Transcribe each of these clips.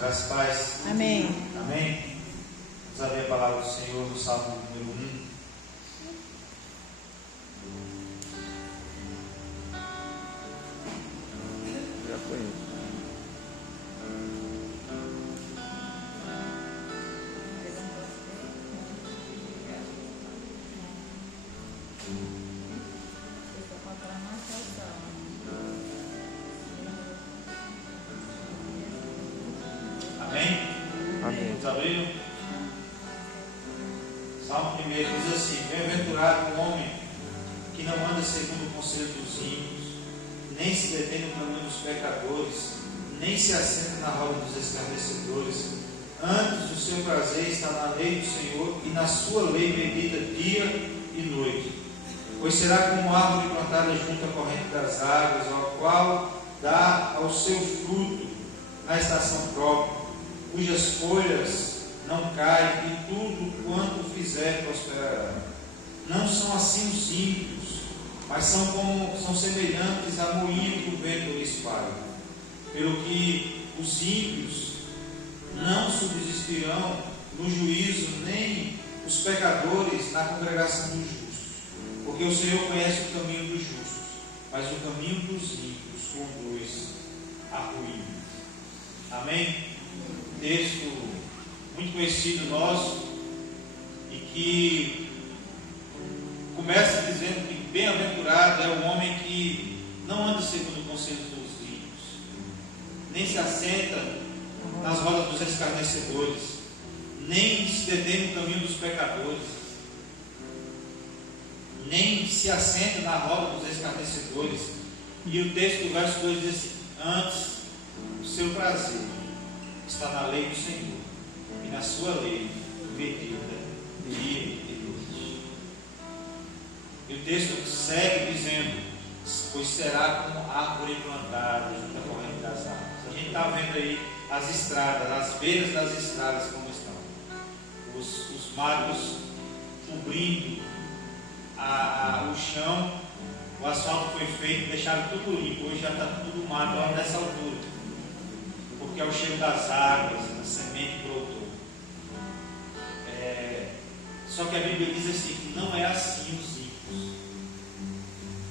Graças a Deus. Amém. Amém. Vamos abrir a palavra do Senhor no Salmo número 1. Já foi. Amém? Amém. Vamos abrir? Salmo 1 diz assim: Bem-aventurado o homem que não anda segundo o conselho dos ímpios, nem se detém no caminho dos pecadores, nem se assenta na roda dos escarnecedores. Antes, o seu prazer está na lei do Senhor, e na sua lei medita dia e noite. Pois será como árvore plantada junto à corrente das águas, ao qual dá ao seu fruto na estação própria, cujas folhas não caem, e tudo quanto fizer prosperará. Não são assim os ímpios, mas são semelhantes a moinho que o vento espalha. Pelo que os ímpios não subsistirão no juízo, nem os pecadores na congregação dos justos. Porque o Senhor conhece o caminho dos justos, mas o caminho dos ímpios conduz à ruína. Amém? Texto muito conhecido nosso, e que começa dizendo que bem-aventurado é o homem que não anda segundo o conselho dos ímpios, nem se assenta nas rodas dos escarnecedores, nem se detém no caminho dos pecadores, nem se assenta na roda dos escarnecedores. E o texto do verso 2 diz assim: antes, o seu prazer está na lei do Senhor, e na sua lei medita dia e noite. E o texto segue dizendo: pois será como árvore plantada junto à corrente das águas. A gente está vendo aí as estradas, as beiras das estradas como estão, os magos cobrindo o chão. O asfalto foi feito, deixaram tudo limpo. Hoje já está tudo mato lá nessa altura, porque é o cheiro das águas, a semente brotou. Só que a Bíblia diz assim, que não é assim os ímpios.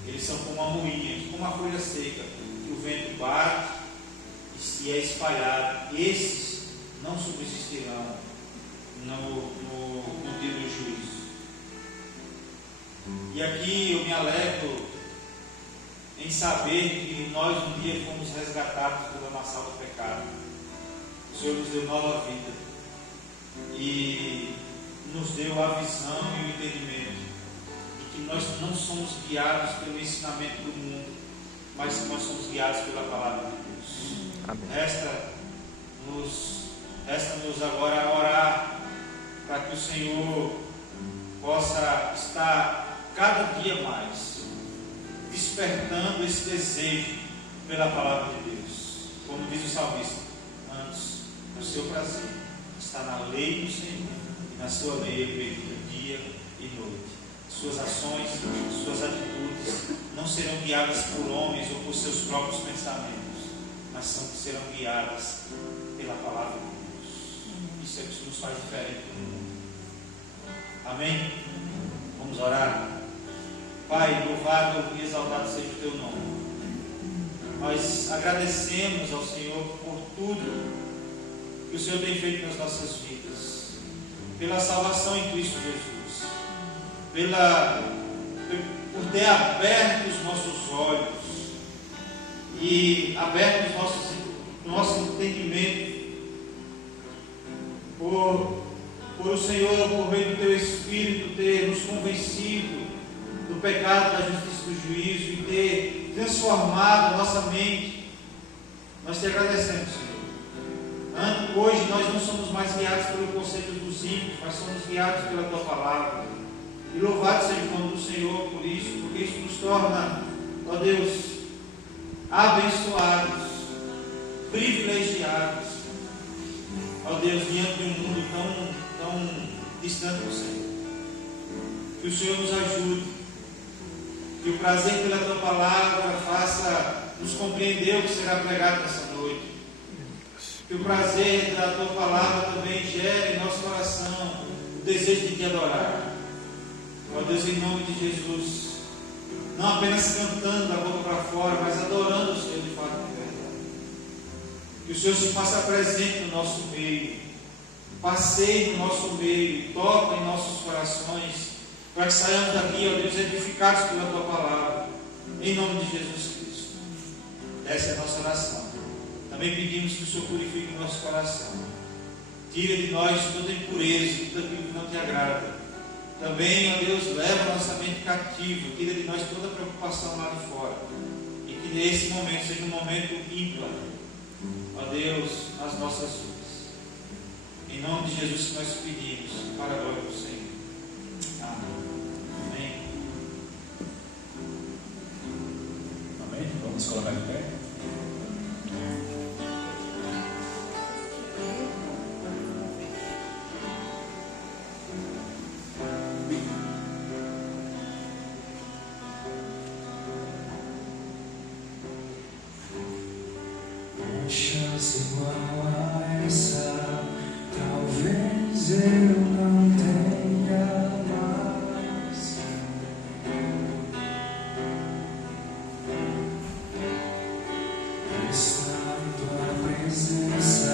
Eles são como a moinha, como a folha seca, que o vento bate e é espalhado. Esses não subsistirão no dia do juízo. E aqui eu me alegro em saber que nós um dia fomos resgatados do lamaçal do pecado. O Senhor nos deu nova vida e nos deu a visão e o entendimento de que nós não somos guiados pelo ensinamento do mundo, mas que nós somos guiados pela palavra de Deus. Amém. Resta-nos agora orar para que o Senhor possa estar cada dia mais despertando esse desejo pela palavra de Deus. Como diz o salmista: antes, o seu prazer está na lei do Senhor, e na sua lei medita dia e noite. Suas ações, suas atitudes não serão guiadas por homens ou por seus próprios pensamentos, mas serão guiadas pela palavra de Deus. Isso é que nos faz diferente do mundo. Amém? Vamos orar. Pai, louvado e exaltado seja o teu nome. Nós agradecemos ao Senhor por tudo que o Senhor tem feito nas nossas vidas, pela salvação em Cristo Jesus, por ter aberto os nossos olhos e aberto o nosso entendimento, por o Senhor, por meio do teu Espírito, ter nos convencido do pecado, da justiça e do juízo, e ter transformado a nossa mente. Nós te agradecemos, Senhor. Hoje nós não somos mais guiados pelo conceito dos ímpios, mas somos guiados pela tua palavra. E louvado seja o nome do Senhor por isso, porque isso nos torna, ó Deus, abençoados, privilegiados, ó Deus, diante de um mundo tão distante do Senhor. Que o Senhor nos ajude, que o prazer pela tua palavra faça nos compreender o que será pregado nessa noite. Que o prazer da tua palavra também gere em nosso coração o desejo de te adorar. Ó Deus, em nome de Jesus, não apenas cantando da boca para fora, mas adorando o Senhor de fato e de verdade. Que o Senhor se faça presente no nosso meio, passeie no nosso meio, toque em nossos corações, para que saiamos daqui, ó Deus, edificados pela tua palavra, em nome de Jesus Cristo. Essa é a nossa oração. Também pedimos que o Senhor purifique o nosso coração, tira de nós toda impureza, tudo aquilo que não te agrada. Também, ó Deus, leva a nossa mente cativa, tira de nós toda a preocupação lá de fora, e que esse momento seja um momento ímpar, ó Deus, nas nossas vidas. Em nome de Jesus que nós pedimos, para a glória do Senhor. Amém. Amém. Amém? Vamos colocar de pé. Chance igual a essa, talvez eu não tenha mais. Estar em tua presença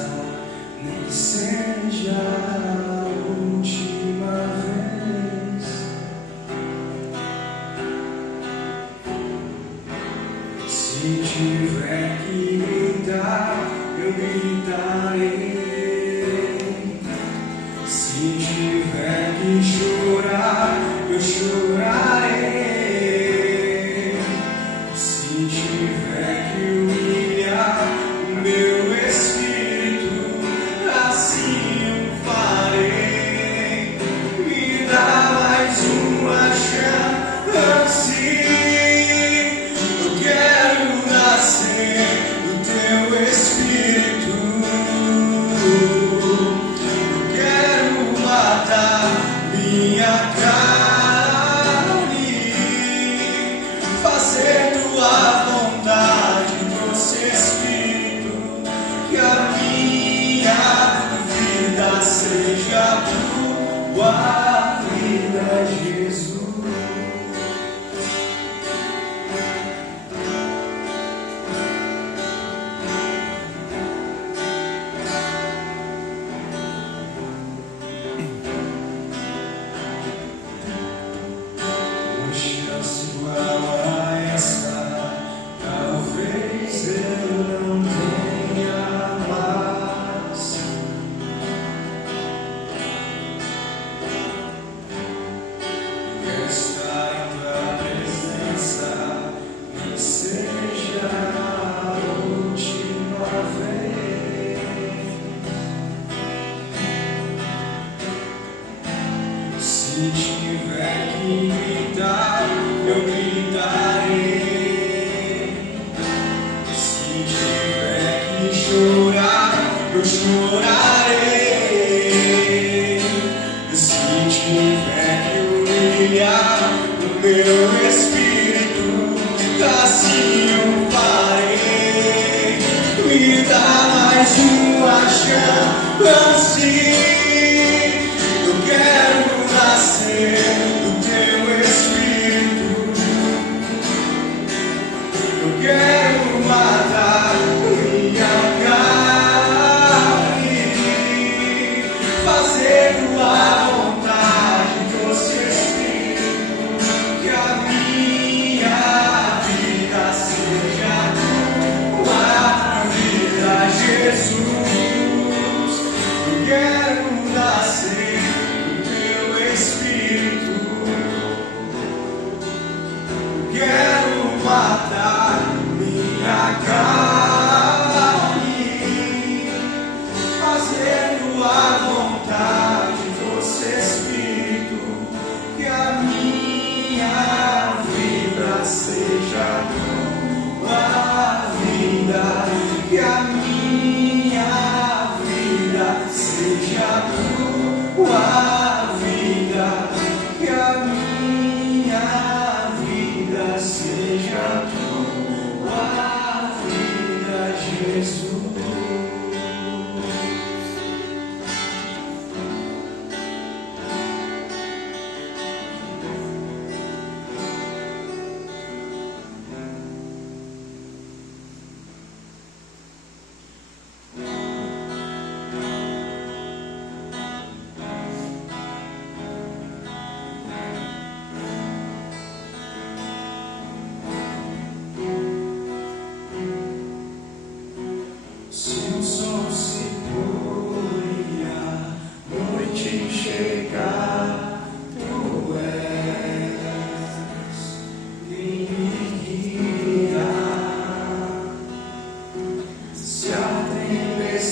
nem seja a última vez. Se tiver que gritar, eu gritarei. Se tiver que chorar, eu chorarei. Se tiver que humilhar o meu espírito, assim eu farei. Me dá mais uma chance. Eu quero nascer do teu espírito. Eu quero matar minha carne, fazer tua vontade, doce espírito. Que a minha vida seja tua vida, Jesus. Chance igual a essa, talvez eu não tenha mais. Estar em tua presença nem seja a última vez. Se tiver que gritar, eu gritarei. Se tiver que chorar, eu chorarei. Se tiver que humilhar o meu espírito, assim eu farei. Me dá mais uma chance. Eu quero nascer do teu espírito. Eu quero matar minha carne, fazer tua vontade, doce espírito. Que a minha vida seja tua vida, Jesus. Eu quero nascer do teu espírito. Eu quero matar minha carne, fazer tua vontade, doce espírito. Que a minha vida seja tua vida. Que a minha vida seja tua vida. Que a minha vida seja tua vida, Jesus.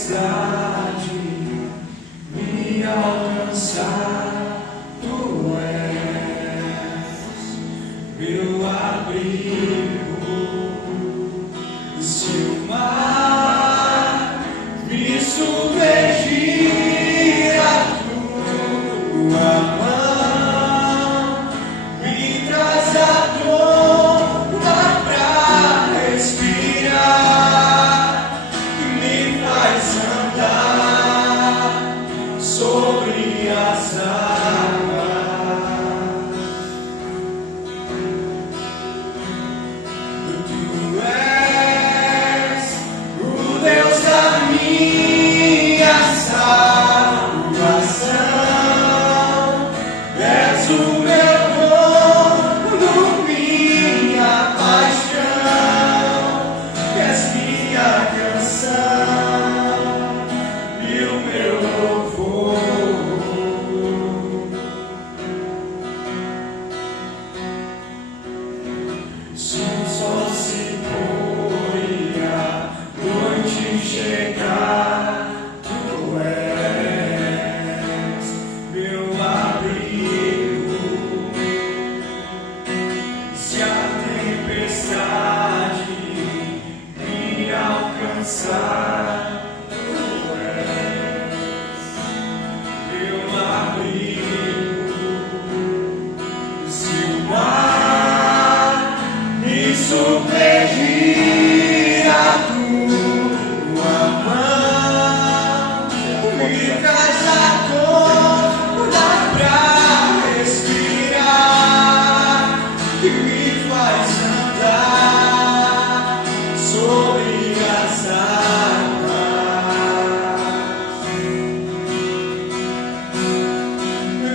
tempestade me alcançar, tu és meu abrigo. Se o mar me submergir, a tua mão me traz a dor, dá pra respirar, me faz andar sobre as águas. Tu és o Deus da minha salvação, és o meu dono, minha paixão, és minha canção e o meu louvor. Se o sol se pôr e a noite chegar, tu és meu abrigo. Se a tempestade me alcançar, tu és meu abrigo. Se o mar me submergir, a tua mão me traz a dor, dá pra respirar, e me faz andar sobre as águas.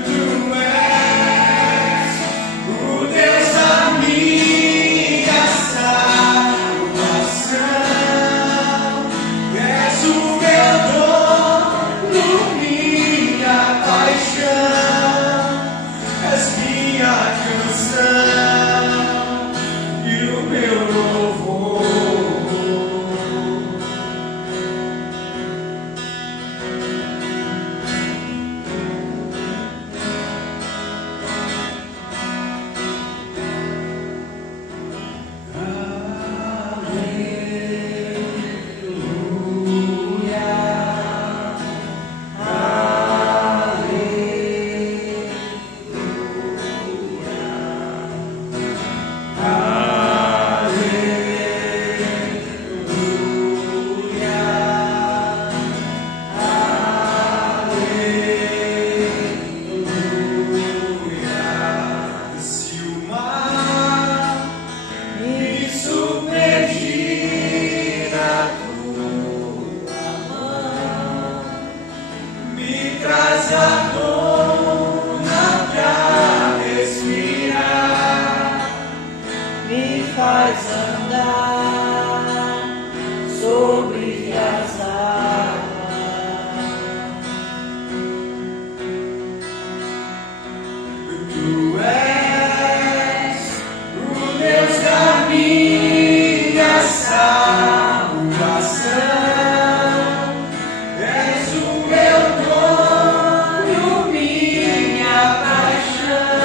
Tu és o Deus da minha salvação, és o meu dono, minha paixão, és minha canção e o meu louvor. Se o mar me submergir, a tua mão me traz a dor, dá pra respirar, me faz andar sobre as águas. Tu és o Deus da minha salvação, és o meu dono, minha paixão,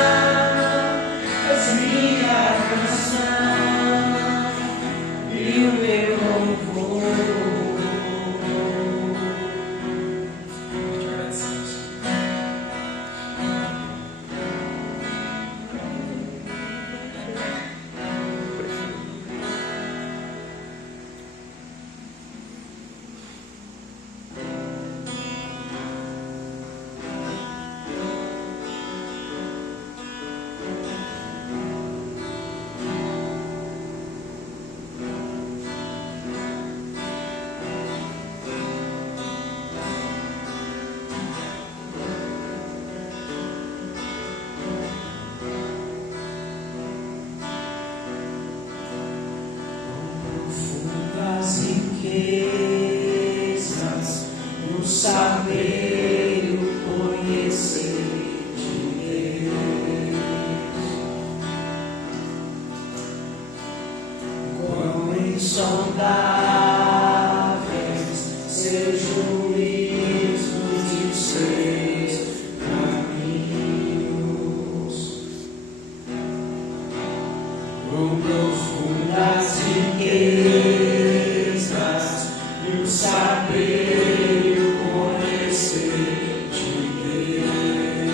és minha canção e o meu louvor. Te agradecemos. Profundas riquezas no saber e o conhecer de Deus. Quão insondáveis seus juízos e os seus caminhos. Com profundas riquezas e o saber e o conhecer de Deus.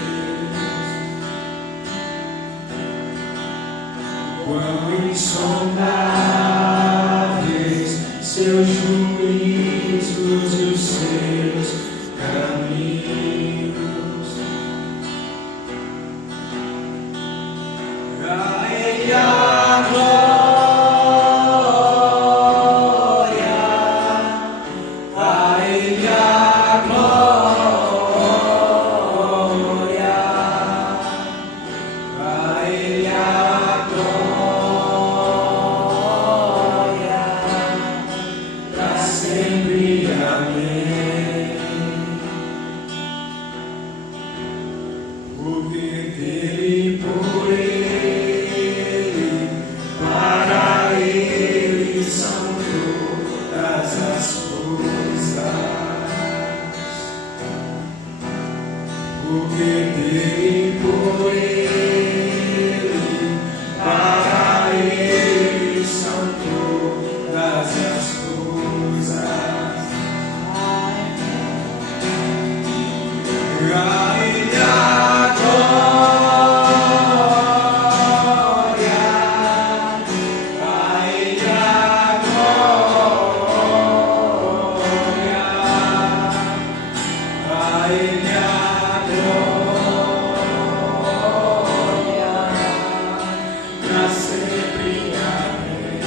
Quão insondáveis seus juízos e os seus caminhos. A Ele a glória, a Ele a glória, a Ele a glória, pra sempre. Amém. Porque dele, por ele, para ele são todas as coisas. Porque dele, por ele, para ele são todas as coisas. A Ele a glória, a Ele a glória, a Ele a glória, pra sempre. Amém.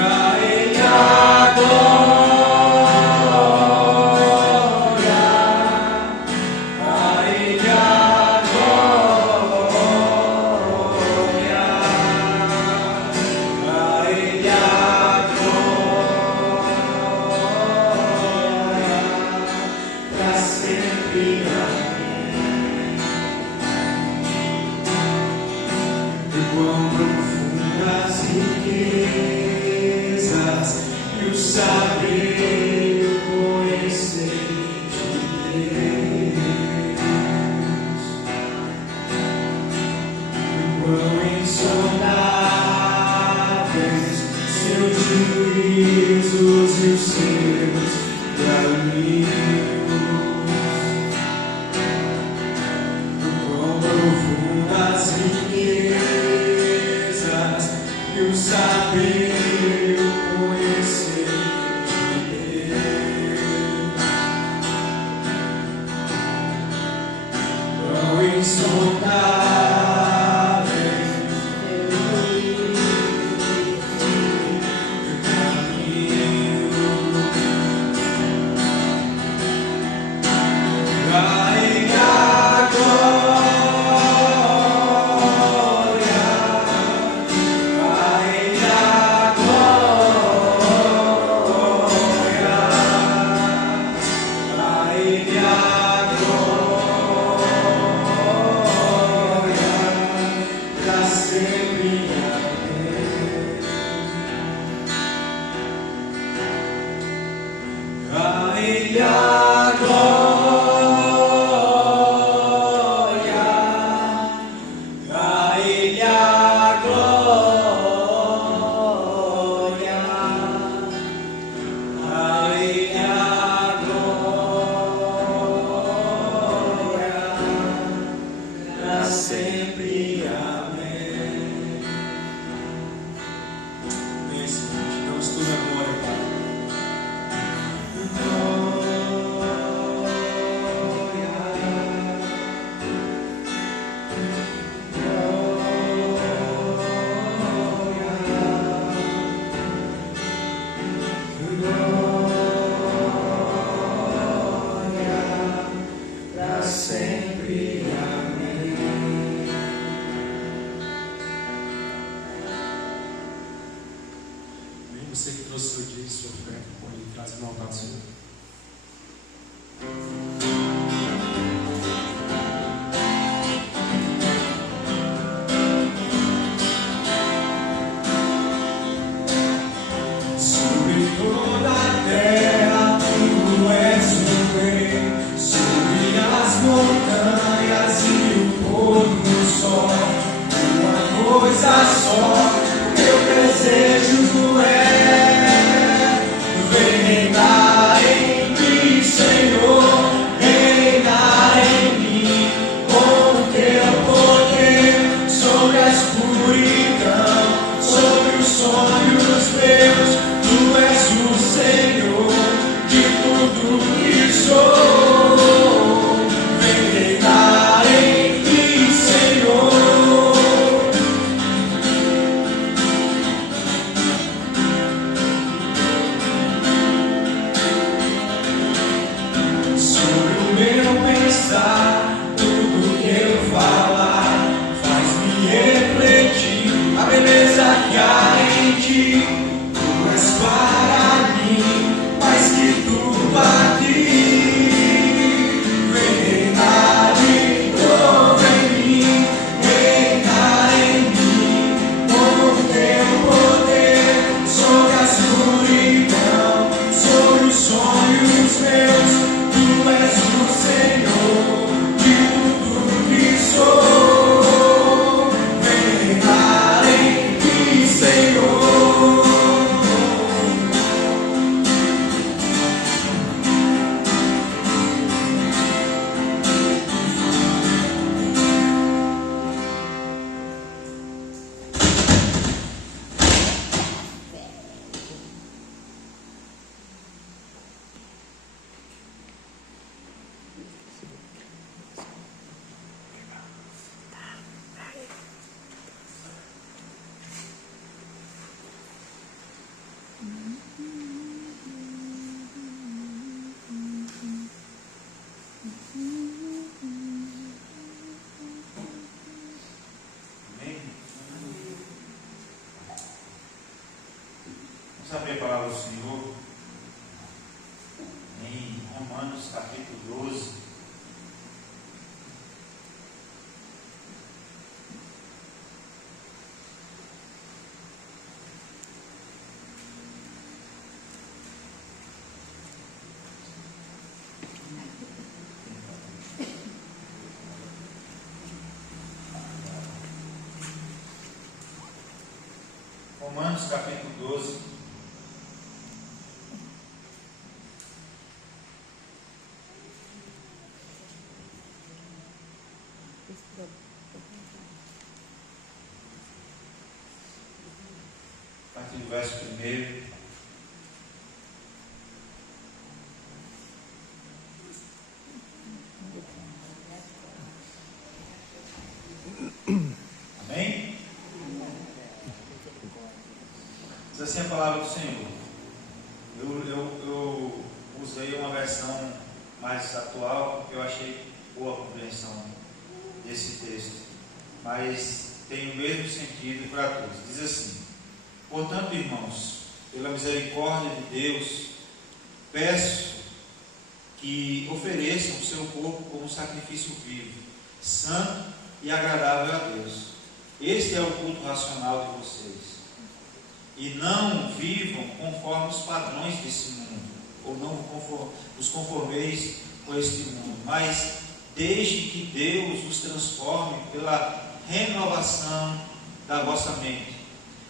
A Ele a glória, a Ele a glória, a Ele a glória, pra sempre. Amém. E quão profundas riquezas e o saber e o conhecer de Deus. E quão insondáveis seus juízos e os seus caminhos. E quão profundas riquezas e o saber e o conhecer de Deus. Quão insondáveis o caminho. A Ele a glória, a Ele a glória, a Ele a glória, pra sempre. Amém. A Ele a glória, a Ele a glória, a Ele a glória, pra sempre. Amém. Amém, Senhor. Te damos toda a glória, Pai. Pra sempre. Amém. Bem, você que trouxe seu dia e sua fé, pode trazer no altar do Senhor. escuridão, sobre os sonhos meus, tu és o Senhor de tudo que sou. Vem entrar em mim, Senhor. Amém? Vamos abrir a palavra do Senhor em Romanos capítulo 12. Romanos capítulo 12. A partir do verso 1. Amém? Diz assim a palavra do Senhor. Eu usei uma versão mais atual, porque eu achei boa a compreensão desse texto, mas tem o mesmo sentido para todos. Diz assim: portanto, irmãos, pela misericórdia de Deus, peço que ofereçam o seu corpo como sacrifício vivo, santo e agradável a Deus. Este é o culto racional de vocês. E não vivam conforme os padrões desse mundo, ou não os conformeis com este mundo, mas deixe que Deus os transforme pela renovação da vossa mente,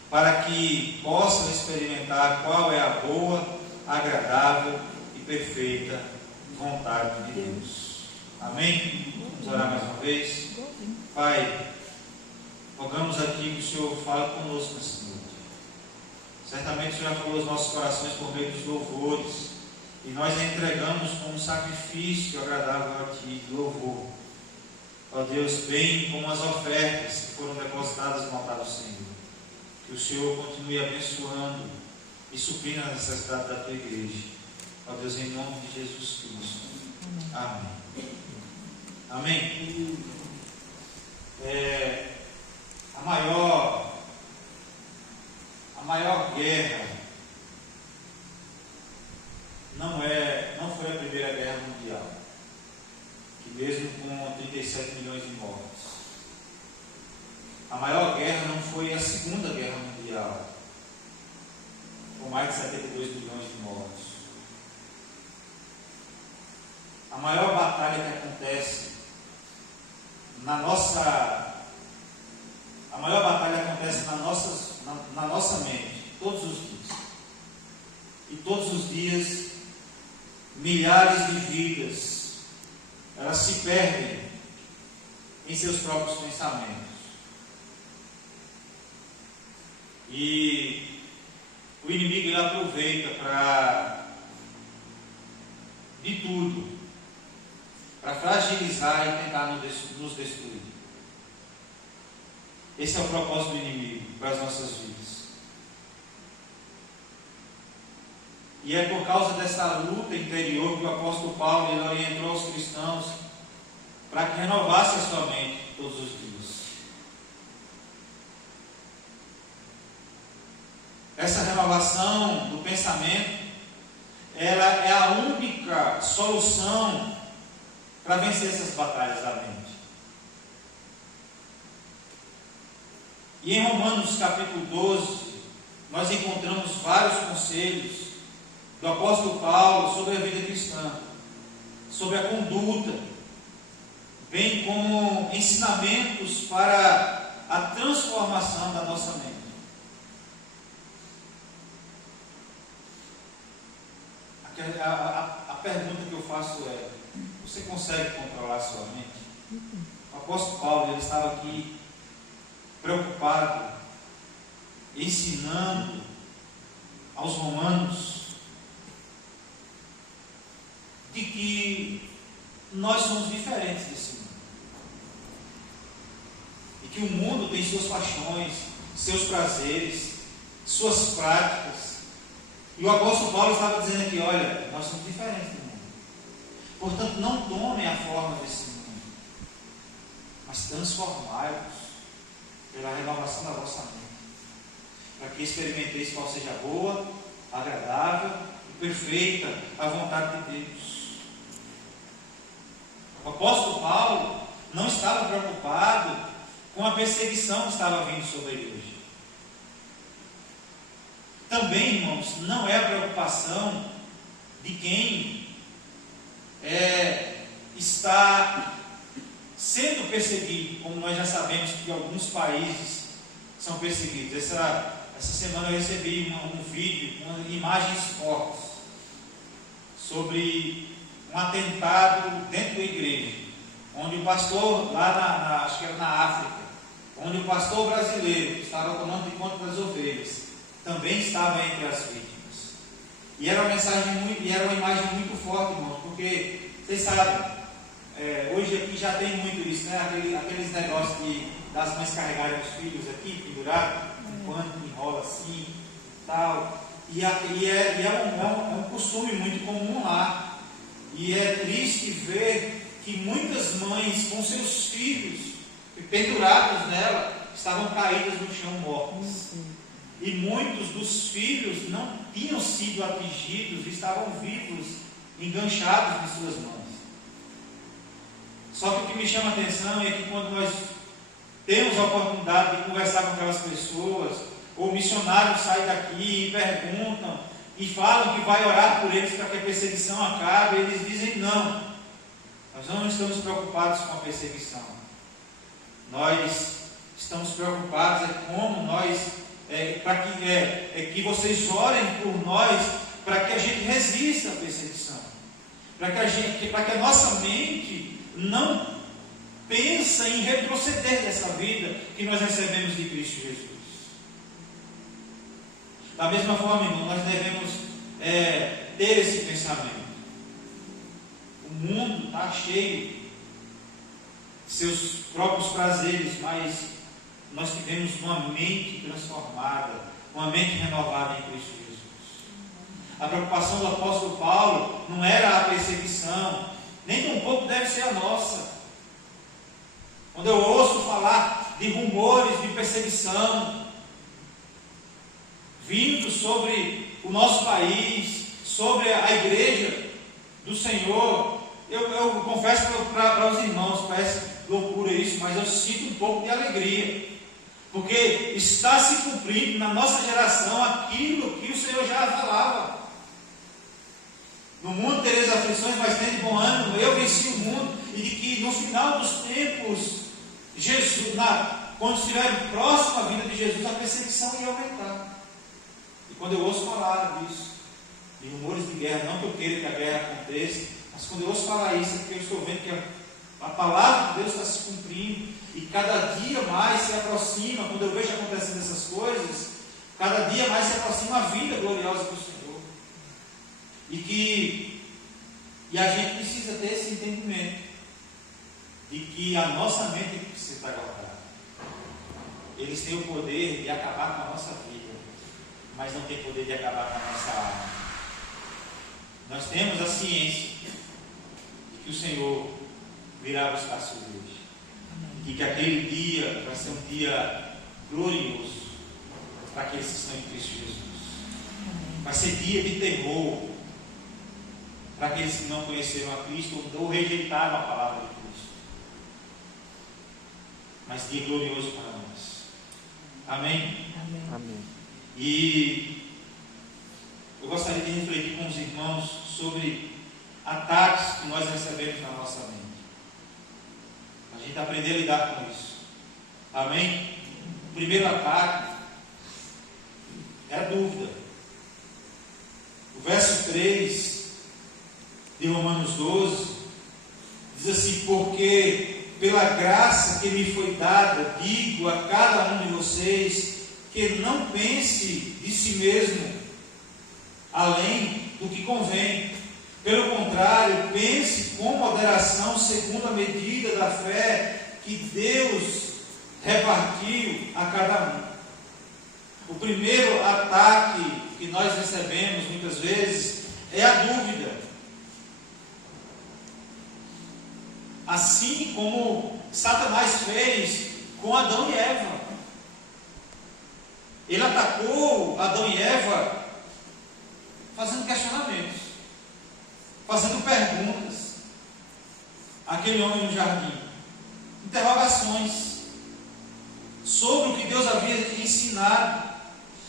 para que possam experimentar qual é a boa, agradável e perfeita vontade de Deus. Amém? Vamos orar mais uma vez. Pai, rogamos aqui que o Senhor fale conosco nessa noite. Certamente o Senhor já falou aos nossos corações por meio dos louvores, e nós a entregamos como um sacrifício agradável a Ti, de louvor. Ó Deus, bem como as ofertas que foram depositadas no altar do Senhor. Que o Senhor continue abençoando e suprindo a necessidade da Tua igreja. Ó Deus, em nome de Jesus Cristo. Amém. Amém. A maior guerra não foi a Primeira Guerra Mundial, que mesmo com 37 milhões de mortos. A maior guerra não foi a Segunda Guerra Mundial, com mais de 72 milhões de mortos. A maior batalha que acontece na nossa mente, todos os dias. E todos os dias, milhares de vidas, elas se perdem em seus próprios pensamentos. E o inimigo ele aproveita de tudo para fragilizar e tentar nos destruir. Esse é o propósito do inimigo para as nossas vidas. E é por causa dessa luta interior que o apóstolo Paulo ele orientou aos cristãos para que renovasse a sua mente todos os dias. Essa renovação do pensamento, ela é a única solução para vencer essas batalhas da mente. E em Romanos capítulo 12, nós encontramos vários conselhos do apóstolo Paulo sobre a vida cristã, sobre a conduta, bem como ensinamentos para a transformação da nossa mente. A pergunta que eu faço é: você consegue controlar a sua mente? O apóstolo Paulo, ele estava aqui preocupado, ensinando aos romanos de que nós somos diferentes desse mundo. E que o mundo tem suas paixões, seus prazeres, suas práticas. E o apóstolo Paulo estava dizendo aqui: olha, nós somos diferentes do mundo. Portanto, não tomem a forma desse mundo, mas transformai-vos pela renovação da vossa mente, para que experimenteis qual seja a boa, agradável e perfeita a vontade de Deus. O apóstolo Paulo não estava preocupado com a perseguição que estava vindo sobre a igreja. Também, irmãos, não é a preocupação de quem está sendo perseguido, como nós já sabemos que alguns países são perseguidos. Essa semana eu recebi um vídeo com imagens fortes sobre um atentado dentro da igreja, onde o pastor, lá acho que era na África, onde o pastor brasileiro, que estava tomando de conta das ovelhas, também estava entre as vítimas. E era uma imagem muito forte, irmãos, porque vocês sabem, hoje aqui já tem muito isso, né? Aqueles negócios das mães carregarem os filhos aqui, pendurado, um pano que enrola assim e tal. E é um costume muito comum lá. E é triste ver que muitas mães com seus filhos pendurados nela estavam caídas no chão mortos. E muitos dos filhos não tinham sido atingidos, estavam vivos, enganchados em suas mãos. Só que o que me chama a atenção é que quando nós temos a oportunidade de conversar com aquelas pessoas, ou missionários saem daqui e perguntam, e falam que vai orar por eles para que a perseguição acabe, eles dizem: não, nós não estamos preocupados com a perseguição. Nós estamos preocupados como nós, que vocês orem por nós, para que a gente resista à perseguição, para que a nossa mente não pensa em retroceder dessa vida que nós recebemos de Cristo Jesus. Da mesma forma, irmão, nós devemos ter esse pensamento. O mundo está cheio de seus próprios prazeres, mas nós tivemos uma mente transformada, uma mente renovada em Cristo Jesus. A preocupação do apóstolo Paulo não era a perseguição, nem tampouco deve ser a nossa. Quando eu ouço falar de rumores de perseguição vindo sobre o nosso país, sobre a igreja do Senhor, eu confesso para os irmãos, parece loucura isso, mas eu sinto um pouco de alegria, porque está se cumprindo na nossa geração aquilo que o Senhor já falava. No mundo tereis aflições, mas tende bom ânimo, eu venci o mundo, e de que no final dos tempos, Jesus, quando estiver próximo à vinda de Jesus, a perseguição ia aumentar. E quando eu ouço falar disso, de rumores de guerra, não que eu queira que a guerra aconteça, mas quando eu ouço falar isso, é porque eu estou vendo que a palavra de Deus está se cumprindo, e cada dia mais se aproxima. Quando eu vejo acontecendo essas coisas, cada dia mais se aproxima a vida gloriosa do Senhor. E a gente precisa ter esse entendimento de que a nossa mente precisa estar guardada. Eles têm o poder de acabar com a nossa vida, mas não têm poder de acabar com a nossa alma. Nós temos a ciência de que o Senhor virá buscar a sua igreja, e que aquele dia vai ser um dia glorioso para aqueles que estão em Cristo Jesus. Vai ser dia de terror para aqueles que não conheceram a Cristo ou rejeitaram a palavra de Cristo. Mas dia glorioso para nós. Amém? Amém. E eu gostaria de refletir com os irmãos sobre ataques que nós recebemos na nossa mente. A gente aprender a lidar com isso. Amém? O primeiro ataque é a dúvida. O verso 3 de Romanos 12 diz assim: porque pela graça que me foi dada, digo a cada um de vocês que não pense de si mesmo além do que convém. Pelo contrário, pense com moderação, segundo a medida da fé que Deus repartiu a cada um. O primeiro ataque que nós recebemos muitas vezes é a dúvida. Assim como Satanás fez com Adão e Eva. Ele atacou Adão e Eva fazendo questionamentos, fazendo perguntas. Aquele homem no jardim, interrogações sobre o que Deus havia ensinado.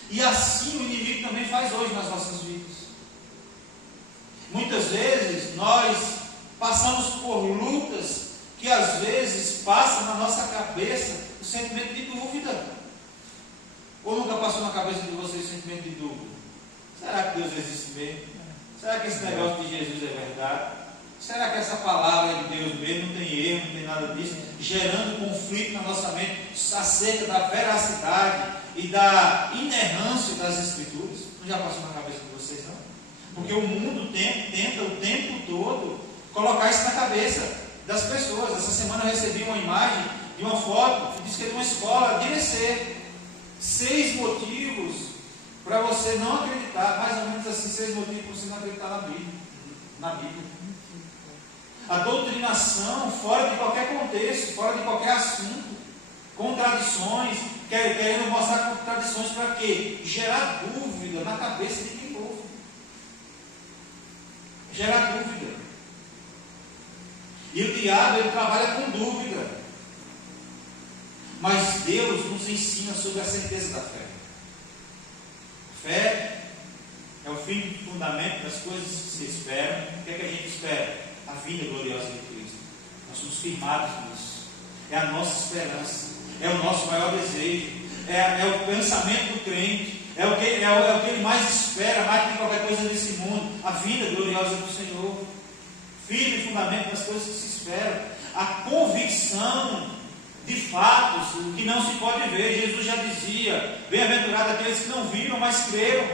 E assim o inimigo também faz hoje nas nossas vidas. Muitas vezes nós passamos por lutas que às vezes passa na nossa cabeça o sentimento de dúvida. Ou nunca passou na cabeça de vocês o sentimento de dúvida? Será que Deus existe mesmo? Será que esse negócio de Jesus é verdade? Será que essa palavra é de Deus mesmo? Não tem erro, não tem nada disso? Gerando conflito na nossa mente acerca da veracidade e da inerrância das Escrituras. Não já passou na cabeça de vocês, não? Porque o mundo tenta o tempo todo colocar isso na cabeça das pessoas. Essa semana eu recebi uma imagem de uma foto que diz que é de uma escola de IEC. 6 motivos para você não acreditar, mais ou menos assim, 6 motivos para você não acreditar na Bíblia. A doutrinação fora de qualquer contexto, fora de qualquer assunto, contradições, querendo mostrar contradições para quê? Gerar dúvida na cabeça de quem ouve. Gerar dúvida. E o diabo, ele trabalha com dúvida. Mas Deus nos ensina sobre a certeza da fé. Fé é o fim e fundamento das coisas que se esperam. O que é que a gente espera? A vinda gloriosa de Cristo. Nós somos firmados nisso. É a nossa esperança. É o nosso maior desejo. É o pensamento do crente. É o que ele mais espera, mais do que qualquer coisa nesse mundo. A vinda gloriosa do Senhor. Firme e fundamento das coisas que se esperam. A convicção de fatos que não se pode ver. Jesus já dizia: bem-aventurados aqueles que não viram, mas creram.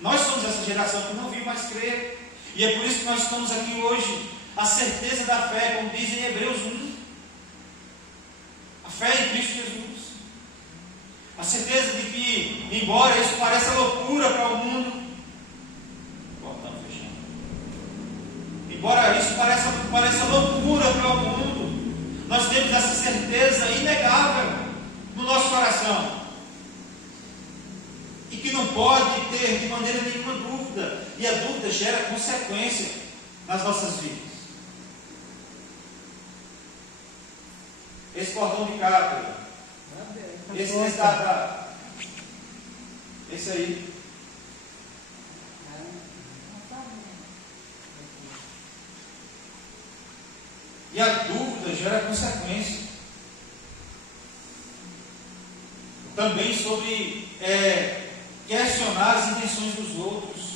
Nós somos essa geração que não viu, mas crê. E é por isso que nós estamos aqui hoje. A certeza da fé, como diz em Hebreus 1. A fé em Cristo Jesus. A certeza de que, embora isso pareça loucura para o mundo, embora isso pareça loucura para o mundo, nós temos essa certeza inegável no nosso coração. E que não pode ter de maneira nenhuma dúvida. E a dúvida gera consequência nas nossas vidas. Esse cordão de cátedra, esse esse aí, e a dúvida gera consequência. Também sobre questionar as intenções dos outros.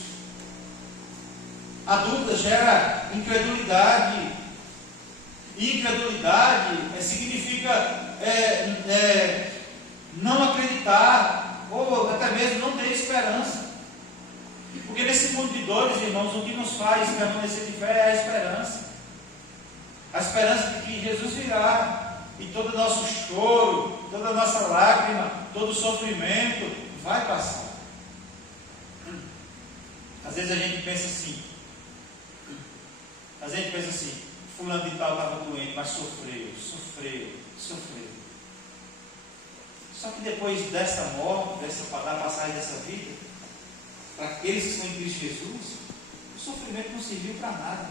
A dúvida gera incredulidade. E incredulidade significa não acreditar, ou até mesmo não ter esperança. Porque nesse mundo de dores, irmãos, o que nos faz permanecer de fé é a esperança. A esperança de que Jesus virá e todo o nosso choro, toda a nossa lágrima, todo o sofrimento vai passar. Às vezes a gente pensa assim, fulano de tal estava doente, mas sofreu. Só que depois dessa morte, da passagem dessa vida, para aqueles que estão em Cristo Jesus, o sofrimento não serviu para nada.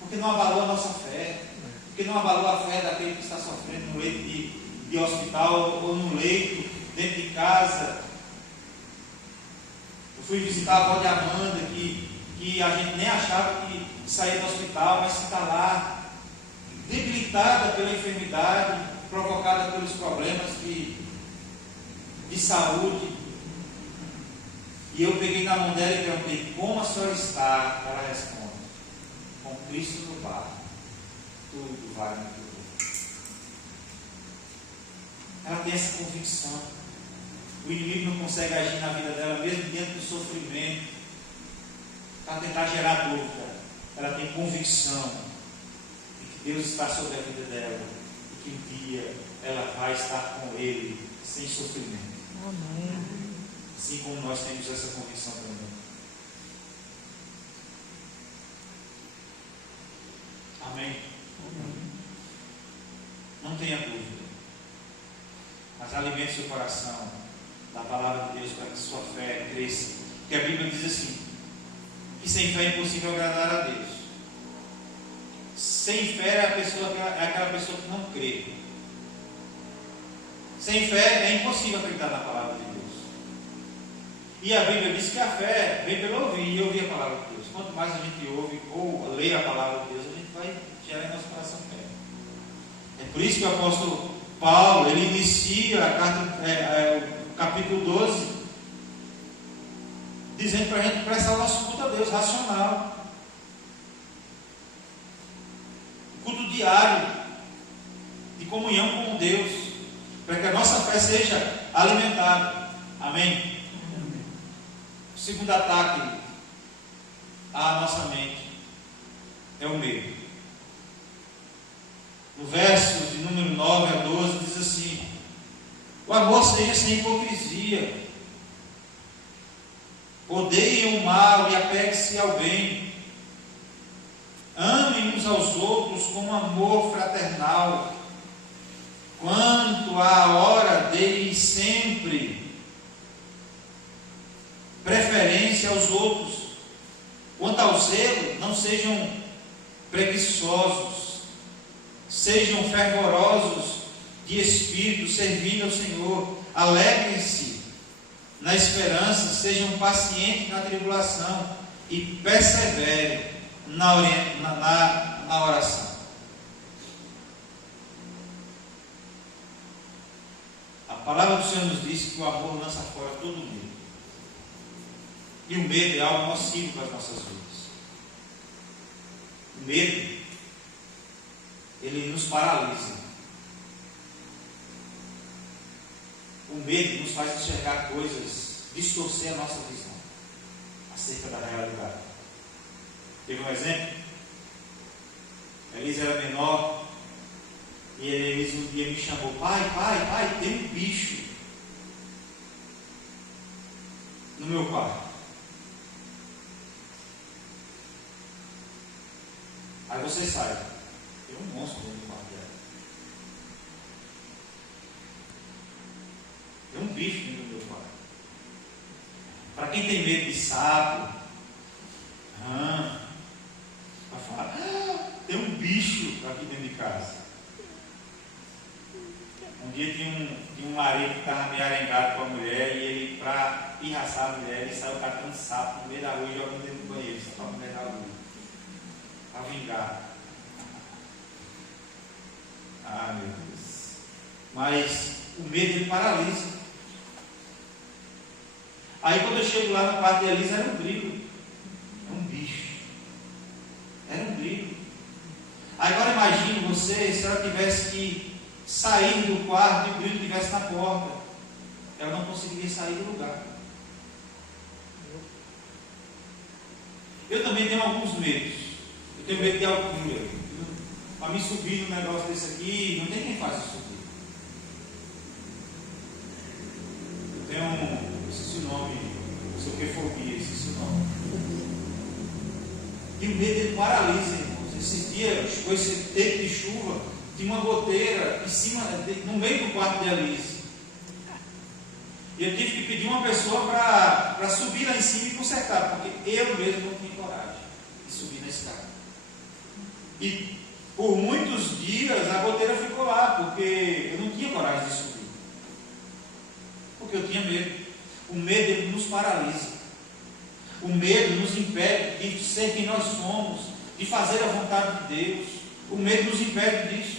Porque não abalou a nossa fé, porque não abalou a fé daquele que está sofrendo no leito de hospital ou no leito dentro de casa. Eu fui visitar a avó de Amanda, que a gente nem achava que saía do hospital, mas que está lá, debilitada pela enfermidade, provocada pelos problemas de saúde. E eu peguei na mão dela e perguntei: como a senhora está? Ela responde: com Cristo no barco, tudo vai muito bem. Ela tem essa convicção. O inimigo não consegue agir na vida dela, mesmo dentro do sofrimento, para tentar gerar dúvida. Ela tem convicção de que Deus está sobre a vida dela e que um dia ela vai estar com Ele sem sofrimento. Amém. Assim como nós temos essa convicção também. Amém? Não tenha dúvida, mas alimente seu coração da palavra de Deus para que sua fé cresça. Porque a Bíblia diz assim, que sem fé é impossível agradar a Deus. Sem fé é aquela pessoa que não crê. Sem fé é impossível acreditar na palavra de Deus. E a Bíblia diz que a fé vem pelo ouvir, e ouvir a palavra de Deus. Quanto mais a gente ouve ou lê a palavra de Deus, a gente vai gerar em nosso coração fé. É por isso que o apóstolo Paulo, ele inicia a carta, o capítulo 12, dizendo para a gente prestar o nosso culto a Deus, racional. Culto diário, de comunhão com Deus, para que a nossa fé seja alimentada. Amém? O segundo ataque à nossa mente é o medo. No verso de número 9 a 12 diz assim: o amor seja sem hipocrisia, odeiem o mal e apegue-se ao bem, amem uns aos outros com amor fraternal. Quanto à hora, deem sempre preferência aos outros. Quanto ao zelo, não sejam preguiçosos, sejam fervorosos de espírito, servindo ao Senhor. Alegrem-se na esperança, sejam pacientes na tribulação e perseverem na oração. A palavra do Senhor nos diz que o amor lança fora todo medo. E o medo é algo nocivo para as nossas vidas. O medo, ele nos paralisa. O medo nos faz enxergar coisas, distorcer a nossa visão acerca da realidade. Teve um exemplo? Elisa era menor e Elisa um dia me chamou: pai, tem um bicho no meu quarto. Aí você sai, tem um monstro dentro do quarto dela. Tem um bicho dentro do meu quarto. Para quem tem medo de sapo, vai falar: tem um bicho aqui dentro de casa. Um dia tinha um marido que estava meio arengado com a mulher, e ele, para pirraçar a mulher, ele saiu catando sapo no meio da rua e jogando dentro do banheiro, só para a mulher dar a luz. Para vingar. Meu Deus. Mas o medo, ele paralisa. Aí quando eu chego lá no quarto de Elisa, era um grilo. Era um bicho. Era um grilo. Agora imagine você, se ela tivesse que sair do quarto e o grilo estivesse na porta. Ela não conseguiria sair do lugar. Eu também tenho alguns medos. Eu tenho medo de altura. Para me subir num negócio desse aqui, não tem quem faça subir. Eu tenho, esqueci o nome, não sei o que, fobia, esqueci o nome. E o medo, ele paralisa, irmãos. Esses dias, com esse tempo de chuva, tinha uma goteira em cima, no meio do quarto de Elise. E eu tive que pedir uma pessoa para subir lá em cima e consertar, porque eu mesmo não tinha coragem de subir na escada. E por muitos dias a goteira ficou lá, porque eu não tinha coragem de subir. Porque eu tinha medo. O medo ele nos paralisa. O medo nos impede de ser quem nós somos, de fazer a vontade de Deus. O medo nos impede disso.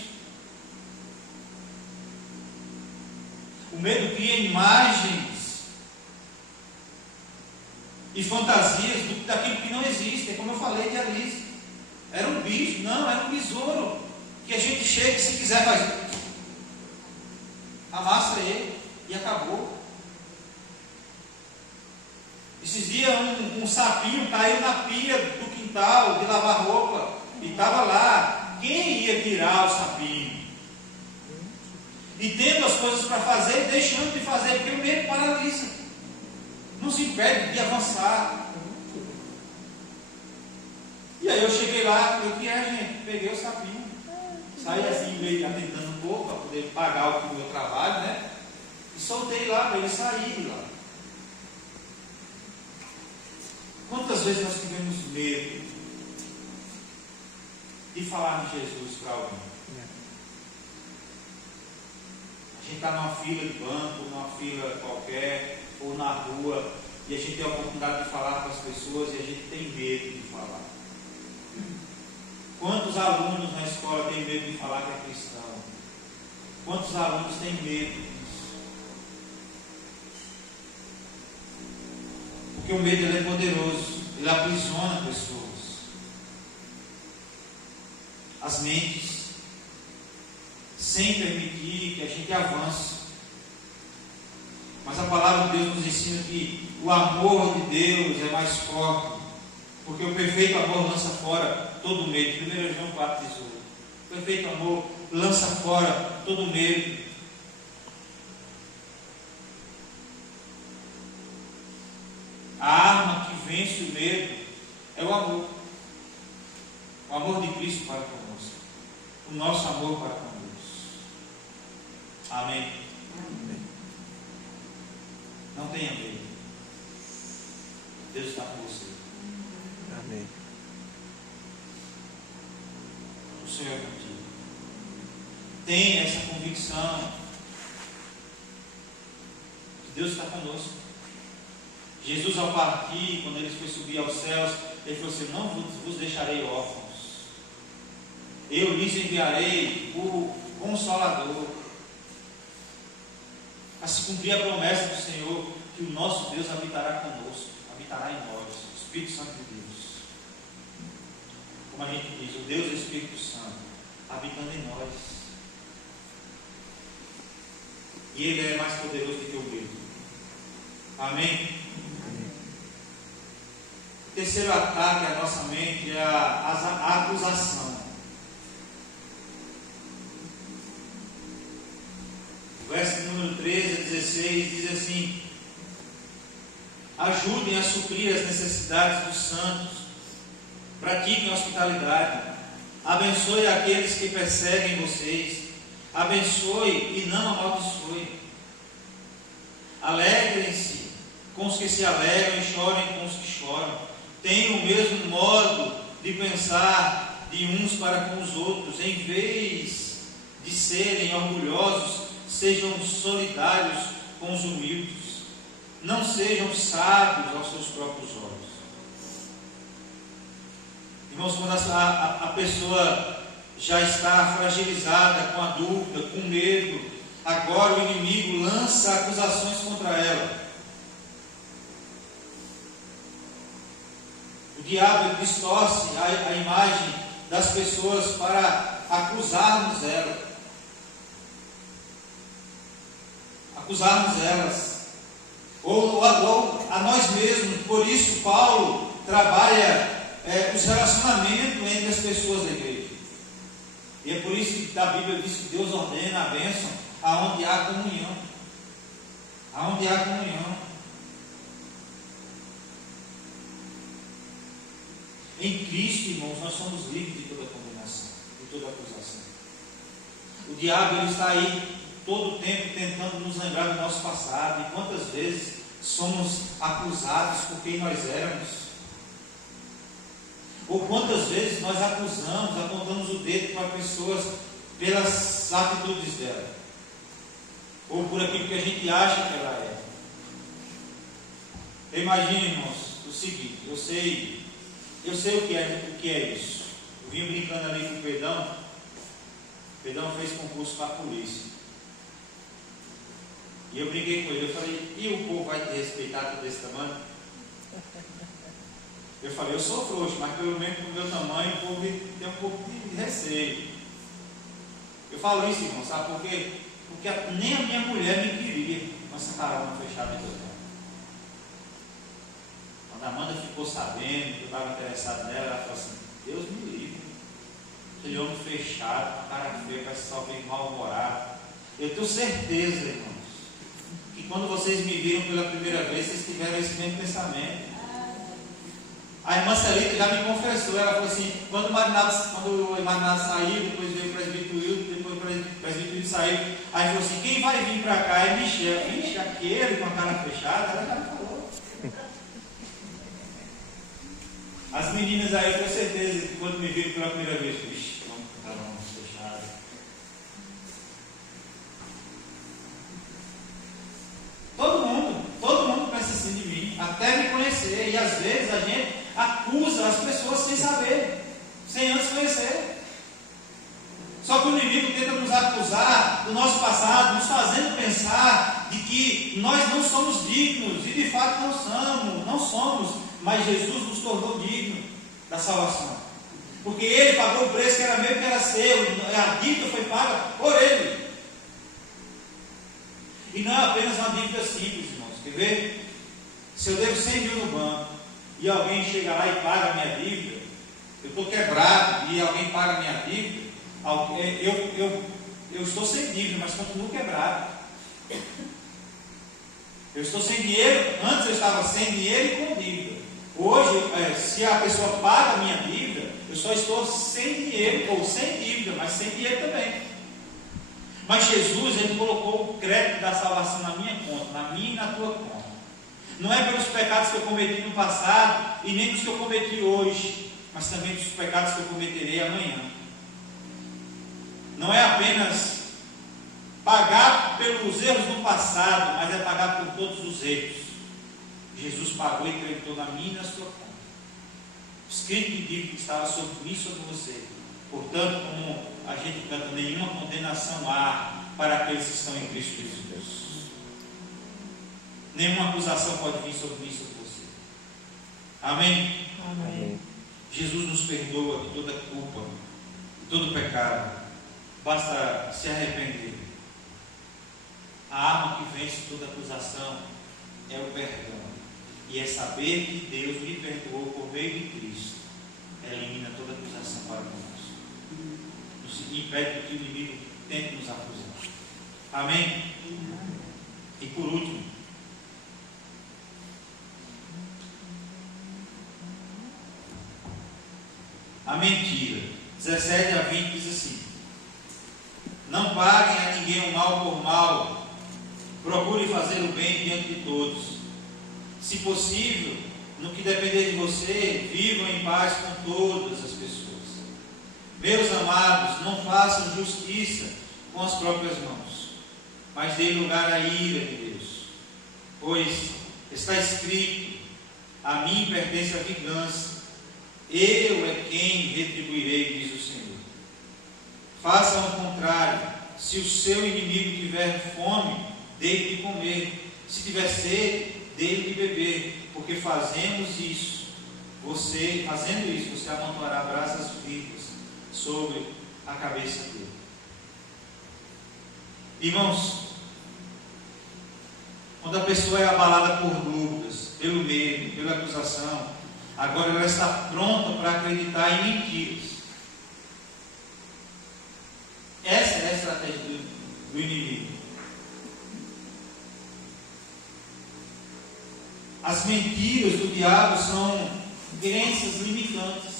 O medo cria imagens e fantasias daquilo que não existe. É como eu falei de Alice. Era um bicho, não, era um besouro. Que a gente chega e se quiser faz. Amassa ele e acabou. Esses dias um sapinho caiu na pia do quintal de lavar roupa e estava lá. Quem ia tirar o sapinho? E tendo as coisas para fazer e deixando de fazer, porque o medo paralisa, nos impede de avançar. E aí eu cheguei lá, falei, o que é, gente? Peguei o sapinho, saí assim meio atentando um pouco para poder pagar o meu trabalho, né? E soltei lá para ele sair de lá. Quantas vezes nós tivemos medo de falar de Jesus para alguém? A gente está numa fila de banco, numa fila qualquer, ou na rua, e a gente tem a oportunidade de falar com as pessoas e a gente tem medo de falar. Quantos alunos na escola têm medo de falar que é cristão? Quantos alunos têm medo disso? Porque o medo ele é poderoso, ele aprisiona pessoas. As mentes, sem permitir que a gente avance. Mas a palavra de Deus nos ensina que o amor de Deus é mais forte, porque o perfeito amor lança fora todo medo. 1 João 4,18. O perfeito amor lança fora todo medo. A arma que vence o medo é o amor. O amor de Cristo para conosco. O nosso amor para conosco. Amém. Amém. Não tenha medo. Deus está com você. Amém. O Senhor é contigo. Tenha essa convicção que Deus está conosco. Jesus, ao partir, quando ele foi subir aos céus, ele falou assim: não vos deixarei órfãos. Eu lhes enviarei o Consolador. A se cumprir a promessa do Senhor, que o nosso Deus habitará conosco, habitará em nós, o Espírito Santo de Deus. Como a gente diz, o Deus é o Espírito Santo, habitando em nós. E Ele é mais poderoso do que o medo. Amém? O terceiro ataque à nossa mente é a acusação. O verso número 13 a 16 diz assim: ajudem a suprir as necessidades dos santos, pratiquem a hospitalidade, abençoe aqueles que perseguem vocês, abençoe e não amaldiçoe. Alegrem-se com os que se alegram e chorem com os que choram. Tenham o mesmo modo de pensar de uns para com os outros. Em vez de serem orgulhosos, sejam solidários com os humildes. Não sejam sábios aos seus próprios olhos. Irmãos, quando a pessoa já está fragilizada com a dúvida, com medo, agora o inimigo lança acusações contra ela. O diabo distorce a imagem das pessoas para acusarmos elas. Acusarmos elas. Ou a nós mesmos. Por isso Paulo trabalha os relacionamentos entre as pessoas da igreja. E é por isso que a Bíblia diz que Deus ordena a bênção aonde há comunhão. Aonde há comunhão. Em Cristo, irmãos, nós somos livres de toda condenação, de toda acusação. O diabo ele está aí todo o tempo tentando nos lembrar do nosso passado. E quantas vezes somos acusados por quem nós éramos? Ou quantas vezes nós acusamos, apontamos o dedo para pessoas pelas atitudes dela? ou por aquilo que a gente acha que ela é. Imagine, irmãos, o seguinte: eu sei o que é isso. Eu vim brincando ali com o Pedrão. O Pedrão fez concurso para a polícia. E eu brinquei com ele, eu falei: e o povo vai te respeitar tudo desse tamanho? Eu falei: eu sou frouxo, mas pelo menos com o meu tamanho o povo tem um pouco de receio. Eu falo isso, irmão, sabe por quê? Porque nem a minha mulher me queria com essa carona fechada que eu tenho. Quando a Amanda ficou sabendo que eu estava interessado nela, ela falou assim: Deus me livre. Aquele homem fechado, com a cara feia, parece só bem mal-humorado. Eu tenho certeza, irmãos, que quando vocês me viram pela primeira vez, vocês tiveram esse mesmo pensamento. A irmã Celita já me confessou, ela falou assim: quando o Marinado saiu, depois veio o presbítero Wilton, depois o presbítero Wilton saiu, aí falou assim: quem vai vir para cá é Michel. Ixi, aquele com a cara fechada, ela já me falou. As meninas aí, eu tenho certeza que quando me viram pela primeira vez, ixi, vamos com a cara fechada. Todo mundo pensa assim de mim, até me conhecer, e às vezes a gente acusa as pessoas sem saber, sem antes conhecer. Só que o inimigo tenta nos acusar do nosso passado, nos fazendo pensar de que nós não somos dignos, e de fato não somos, mas Jesus nos tornou dignos da salvação, porque Ele pagou o preço que era meu, que era seu, a dívida foi paga por Ele. E não é apenas uma dívida simples, irmãos. Quer ver? Se eu devo 100 mil no banco e alguém chega lá e paga a minha dívida, eu estou quebrado e alguém paga a minha dívida, eu estou sem dívida, mas continuo quebrado. Eu estou sem dinheiro. Antes eu estava sem dinheiro e com dívida. Hoje, se a pessoa paga a minha dívida, eu só estou sem dinheiro, ou sem dívida, mas sem dinheiro também. Mas Jesus, Ele colocou o crédito da salvação na minha conta, na minha e na tua conta. Não é pelos pecados que eu cometi no passado, e nem dos que eu cometi hoje, mas também dos pecados que eu cometerei amanhã. Não é apenas pagar pelos erros do passado, mas é pagar por todos os erros. Jesus pagou e creditou na minha e na sua conta. Escrito de dívida que estava sobre mim e sobre você. Portanto, como a gente canta, nenhuma condenação há para aqueles que estão em Cristo Jesus. Nenhuma acusação pode vir sobre mim e sobre você. Amém? Amém. Jesus nos perdoa de toda culpa, de todo pecado. Basta se arrepender. A arma que vence toda acusação é o perdão. E é saber que Deus me perdoou por meio de Cristo. Elimina toda acusação para nós. Nos impede que o inimigo tente nos acusar. Amém? E por último, a mentira. 17 a 20 diz assim: não paguem a ninguém o mal por mal, procure fazer o bem diante de todos. Se possível, no que depender de você, vivam em paz com todas as pessoas. Meus amados, não façam justiça com as próprias mãos, mas deem lugar à ira de Deus. Pois está escrito: a mim pertence a vingança, eu é quem retribuirei, diz o Senhor. Façam o contrário. Se o seu inimigo tiver fome, dê-lhe de comer. Se tiver sede, dê-lhe de beber. Porque fazendo isso, você amontoará brasas vivas sobre a cabeça dele. Irmãos, quando a pessoa é abalada por dúvidas, pelo medo, pela acusação, agora ela está pronta para acreditar em mentiras. Essa é a estratégia do inimigo. As mentiras do diabo são crenças limitantes.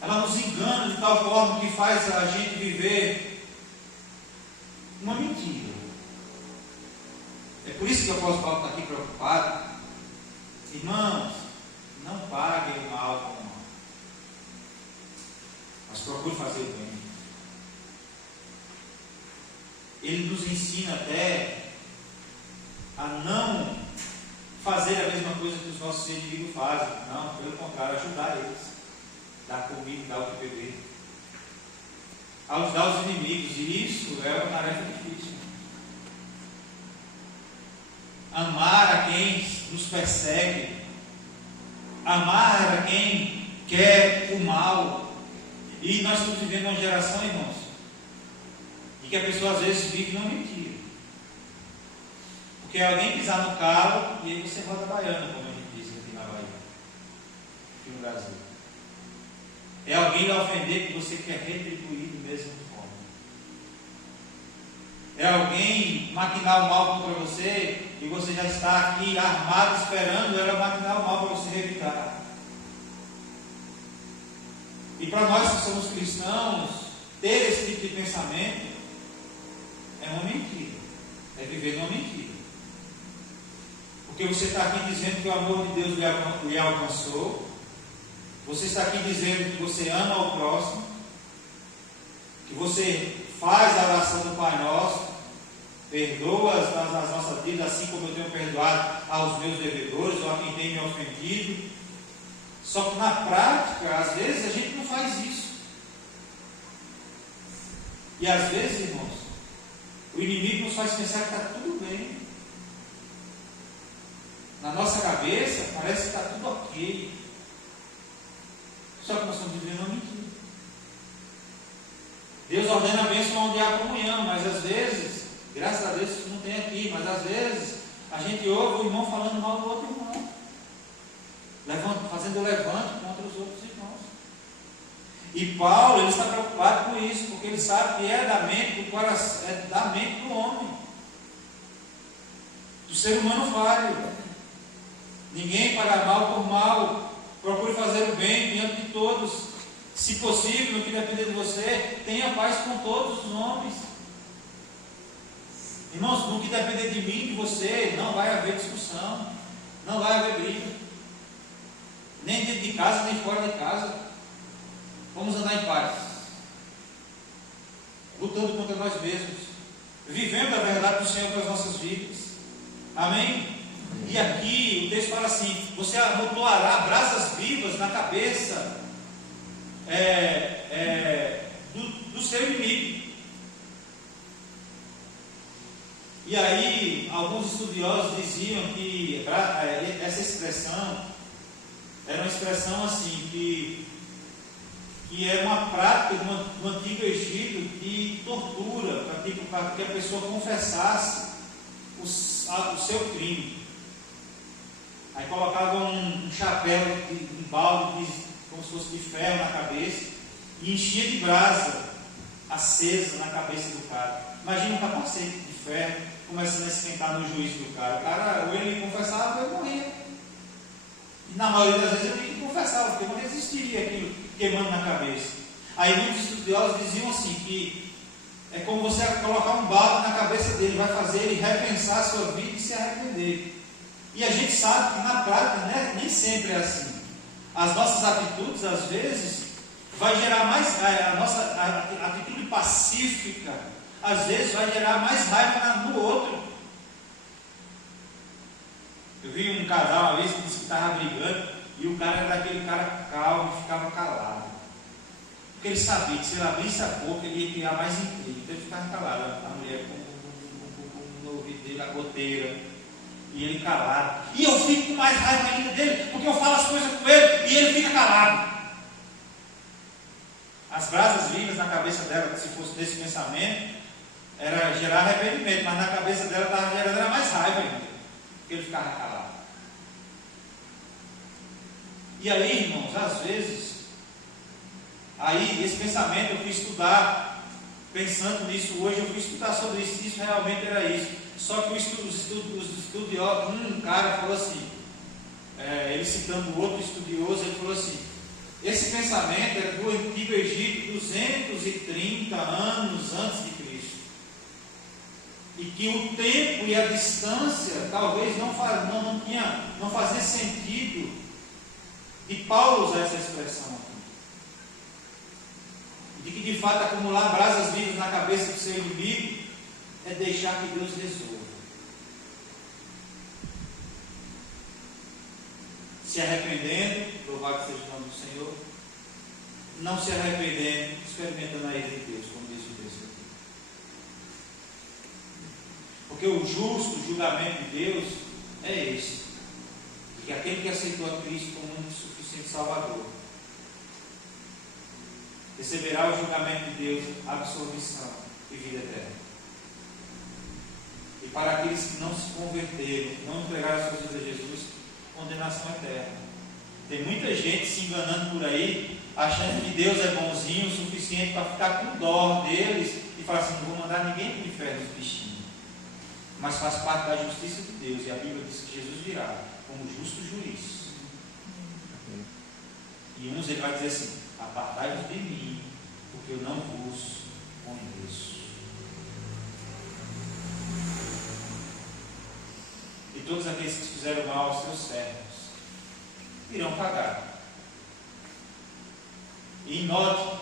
Ela nos engana de tal forma que faz a gente viver uma mentira. É por isso que o apóstolo Paulo está aqui preocupado. Irmãos, não paguem o mal com o mal, mas procure fazer o bem. ele nos ensina até a não fazer a mesma coisa que os nossos inimigos fazem. Não, pelo contrário, ajudar eles. Dar comida, dar o que beber. Ajudar os inimigos. E isso é uma tarefa difícil. Amar a quem nos persegue. Amar a quem quer o mal. E nós estamos vivendo uma geração, irmãos, em que a pessoa às vezes vive numa mentira. Porque alguém pisar no calo e aí você roda a baiana, como a gente diz aqui na Bahia, aqui no Brasil. É alguém lhe ofender que você quer retribuir do mesmo forma. É alguém maquinar o mal contra você e você já está aqui armado esperando ela maquinar o mal para você evitar. E para nós que somos cristãos, ter esse tipo de pensamento é uma mentira. É viver numa mentira. Porque você está aqui dizendo que o amor de Deus lhe alcançou. Você está aqui dizendo que você ama o próximo. Que você faz a oração do Pai Nosso. Perdoa as nossas dívidas, assim como eu tenho perdoado aos meus devedores ou a quem tem me ofendido. Só que na prática, às vezes, a gente não faz isso. E às vezes, irmãos, o inimigo nos faz pensar que está tudo bem. Na nossa cabeça, parece que está tudo ok. Só que nós estamos vivendo uma mentira. Deus ordena a bênção onde há comunhão, mas às vezes, graças a Deus isso não tem aqui, mas às vezes a gente ouve o irmão falando mal do outro irmão. Fazendo levante contra os outros irmãos. E Paulo, ele está preocupado com isso, porque ele sabe que é da mente do coração, é da mente do homem, do ser humano falho. Ninguém paga mal por mal. Procure fazer o bem diante de todos. Se possível, no que depender de você, tenha paz com todos os homens. Irmãos, no que depender de mim, de você, não vai haver discussão, não vai haver briga. Nem dentro de casa, nem fora de casa. Vamos andar em paz. Lutando contra nós mesmos. Vivendo a verdade do Senhor para as nossas vidas. Amém? E aqui o texto fala assim: você amontoará brasas vivas na cabeça do seu inimigo. E aí, alguns estudiosos diziam que essa expressão era uma expressão assim, que era uma prática do antigo Egito de tortura, para que a pessoa confessasse o seu crime. Aí colocavam um chapéu, um balde, como se fosse de ferro na cabeça, e enchia de brasa acesa na cabeça do cara. Imagina um capacete de ferro começando a esquentar no juízo do cara. O cara, ou ele confessava, ou ele morria. E na maioria das vezes ele tinha que confessar, porque não resistiria aquilo queimando na cabeça. Aí muitos estudiosos diziam assim, que é como você colocar um balde na cabeça dele, vai fazer ele repensar a sua vida e se arrepender. E a gente sabe que na prática, né, nem sempre é assim. As nossas atitudes, às vezes, vai gerar mais, a nossa atitude pacífica, às vezes vai gerar mais raiva no outro. Eu vi um casal uma vez que disse que estava brigando, e o cara era daquele cara calmo e ficava calado. Porque ele sabia que se ele abrisse a boca, ele ia criar mais intriga. Então ele ficava calado. A mulher no ouvido dele, a goteira, e ele calado. E eu fico com mais raiva ainda dele, porque eu falo as coisas com ele, e ele fica calado. As brasas vivas na cabeça dela, se fosse desse pensamento, era gerar arrependimento, mas na cabeça dela estava gerando mais raiva ainda, porque ele ficava calado. E aí, irmãos, às vezes, aí esse pensamento eu fui estudar, pensando nisso hoje, eu fui estudar sobre isso, isso realmente era isso. Só que os estudiosos, um cara falou assim, ele citando outro estudioso, ele falou assim: esse pensamento é do antigo Egito, 230 anos antes de Cristo. E que o tempo e a distância talvez não fazia sentido de Paulo usar essa expressão aqui. De que de fato acumular brasas vivas na cabeça do seu inimigo é deixar que Deus resolva. Se arrependendo, louvado seja o nome do Senhor. Não se arrependendo, experimentando a ira de Deus, como diz o texto aqui. Porque o justo julgamento de Deus é esse: que aquele que aceitou a Cristo como um suficiente Salvador receberá o julgamento de Deus, absolvição e vida eterna. E para aqueles que não se converteram, não entregaram suas vidas a Jesus, condenação eterna. Tem muita gente se enganando por aí, achando que Deus é bonzinho o suficiente para ficar com dó deles e falar assim: não vou mandar ninguém para o inferno, os bichinhos. Mas faz parte da justiça de Deus, e a Bíblia diz que Jesus virá como justo juiz. E uns ele vai dizer assim: apartai-vos de mim, porque eu não vos conheço. E todos aqueles que fizeram mal aos seus servos irão pagar. E note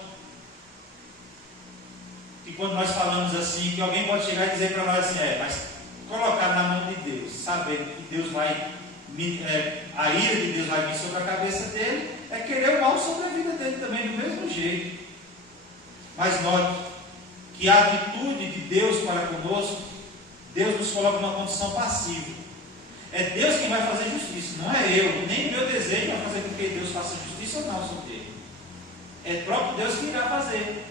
que quando nós falamos assim, que alguém pode chegar e dizer para nós assim: mas colocar na mão de Deus, sabendo que Deus vai, a ira de Deus vai vir sobre a cabeça dele, é querer o mal sobre a vida dele também, do mesmo jeito. Mas note que a atitude de Deus para conosco, Deus nos coloca numa condição passiva. É Deus quem vai fazer justiça, não é eu, nem meu desejo vai fazer com que Deus faça justiça ou não sobre ele. É próprio Deus que irá fazer.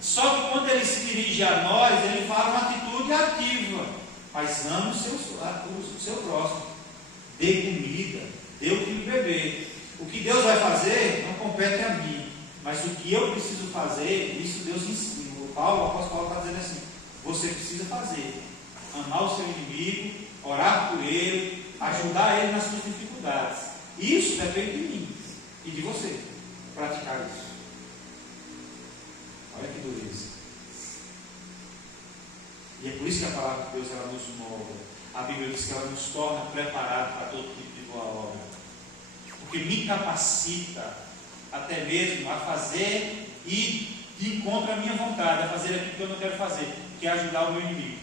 Só que quando ele se dirige a nós, ele fala uma atitude ativa: mas ame o seu próximo, dê comida, dê o que beber. O que Deus vai fazer não compete a mim, mas o que eu preciso fazer, isso Deus ensina. O apóstolo Paulo está dizendo assim: você precisa fazer, amar o seu inimigo, orar por ele, ajudar ele nas suas dificuldades. Isso depende de mim e de você praticar isso. Olha que dureza. E é por isso que a palavra de Deus ela nos molda. A Bíblia diz que ela nos torna preparados para todo tipo de boa obra, porque me capacita até mesmo a fazer e de encontro à minha vontade, a fazer aquilo que eu não quero fazer, que é ajudar o meu inimigo.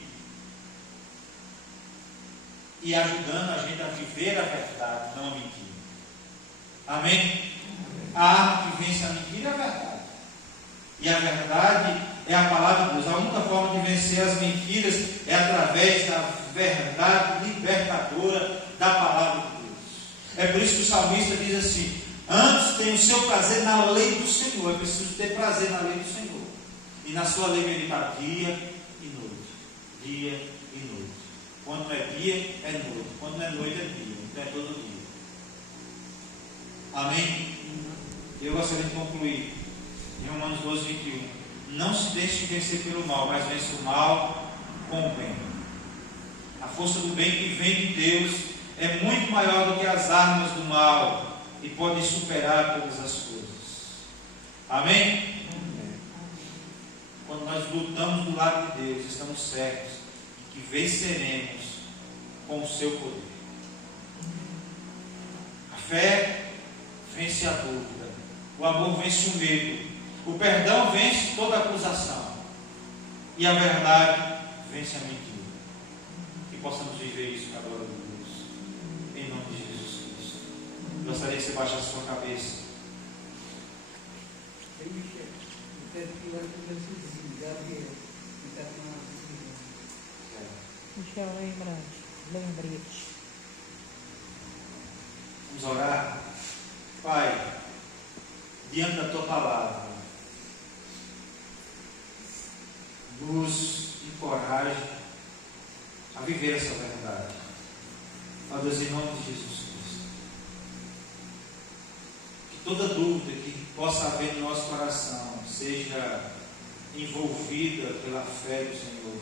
E ajudando a gente a viver a verdade, não a mentira. Amém? A arma que vence a mentira é a verdade. E a verdade é a palavra de Deus. A única forma de vencer as mentiras é através da verdade libertadora da palavra de Deus. É por isso que o salmista diz assim: antes tenho o seu prazer na lei do Senhor. É preciso ter prazer na lei do Senhor. E na sua lei meditar dia e noite. Dia e noite. Quando não é dia, é noite. Quando não é noite, é dia. Então é todo dia. Amém? Eu gostaria de concluir em Romanos 12, 21. Não se deixe vencer pelo mal, mas vence o mal com o bem. A força do bem que vem de Deus é muito maior do que as armas do mal e pode superar todas as coisas. Amém? Quando nós lutamos do lado de Deus, estamos certos de que venceremos com o seu poder. A fé vence a dúvida, o amor vence o medo, o perdão vence toda acusação e a verdade vence a mentira. Que possamos viver isso na glória de Deus, em nome de Jesus Cristo. Gostaria que você baixasse a sua cabeça. Michel, lembrete. Vamos orar. Pai, diante da tua palavra, nos encoraje a viver essa verdade. Ó Deus, em nome de Jesus Cristo, que toda dúvida que possa haver no nosso coração seja envolvida pela fé do Senhor,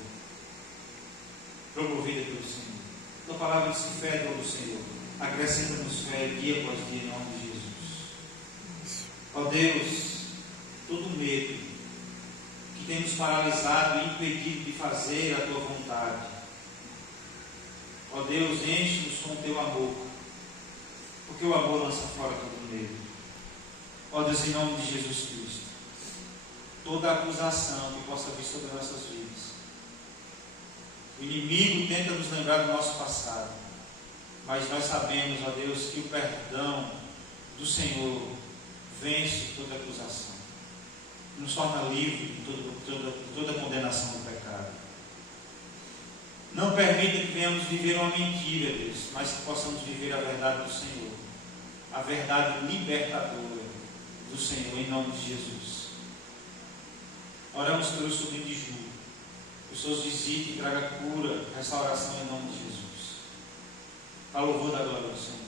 promovida pelo Senhor. Tua palavra diz que fé é do Senhor. Acrescenta-nos fé dia após dia, em nome de Jesus. Ó Deus, todo medo que tem nos paralisado e impedido de fazer a tua vontade, ó Deus, enche-nos com o teu amor, porque o amor lança fora todo medo. Ó Deus, em nome de Jesus Cristo, toda acusação que possa vir sobre nossas vidas. O inimigo tenta nos lembrar do nosso passado, mas nós sabemos, ó Deus, que o perdão do Senhor vence toda acusação, nos torna livre de toda condenação do pecado. Não permita que venhamos viver uma mentira, Deus, mas que possamos viver a verdade do Senhor, a verdade libertadora do Senhor, em nome de Jesus. Oramos pelo sobrinho de Ju, que o Senhor visite e traga cura, restauração em nome de Jesus. A louvor da glória do Senhor.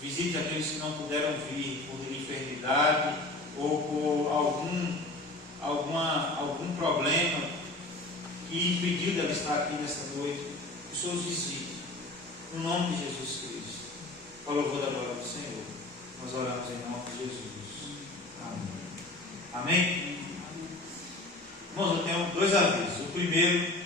Visite aqueles que não puderam vir por enfermidade ou por algum problema que impediu dela estar aqui nesta noite. Que o Senhor os visite, no nome de Jesus Cristo. A louvor da glória do Senhor. Nós oramos em nome de Jesus. Amém. Amém? Irmãos, eu tenho 2 avisos. O primeiro